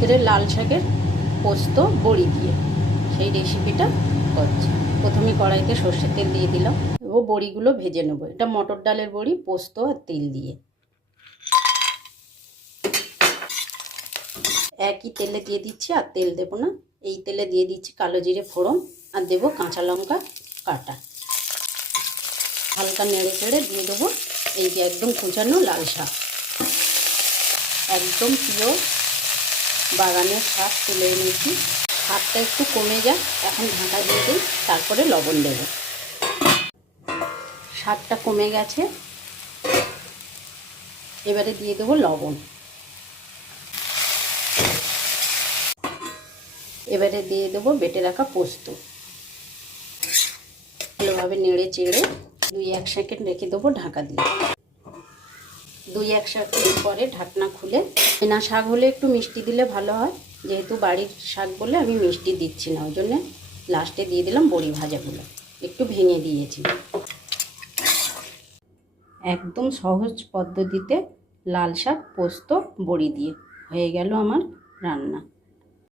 আজকের লাল শাকের পোস্ত বড়ি দিয়ে সেই রেসিপিটা করছি। প্রথমে কড়াইতে সর্ষের তেল দিয়ে দিলাম ও বড়িগুলো ভেজে নেবো। এটা মটর ডালের বড়ি, পোস্ত আর তেল দিয়ে। একই তেলে দিয়ে দিচ্ছি, আর তেল দেবো না। এই তেলে দিয়ে দিচ্ছি কালো জিরে ফোড়ন, আর দেবো কাঁচা লঙ্কা কাটা। হালকা নেড়ে চেড়ে দিয়ে দেবো এই যে একদম কুচানো লাল শাক, একদম পিওর বাগানের শাক তুলে এনেছি। শাকটা একটু কমে যায়, এখন ঢাকা দিয়ে দিই, তারপরে লবণ দেবো। শাকটা কমে গেছে, এবারে দিয়ে দেবো লবণ। এবারে দিয়ে দেবো বেটে রাখা পোস্ত। ভালোভাবে নেড়ে চেড়ে 2-1 সেকেন্ড রেখে দেবো ঢাকা দিয়ে। 2-1 সেকেন্ড পরে ঢাকনা খুলে, না শাক হলে একটু মিষ্টি দিলে ভালো হয়, যেহেতু বাড়ির শাক বলে আমি মিষ্টি দিচ্ছি না, ওই জন্যে লাস্টে দিয়ে দিলাম বড়ি ভাজাগুলো, একটু ভেঙে দিয়েছি। একদম সহজ পদ্ধতিতে লাল শাক পোস্ত বড়ি দিয়ে হয়ে গেল আমার রান্না।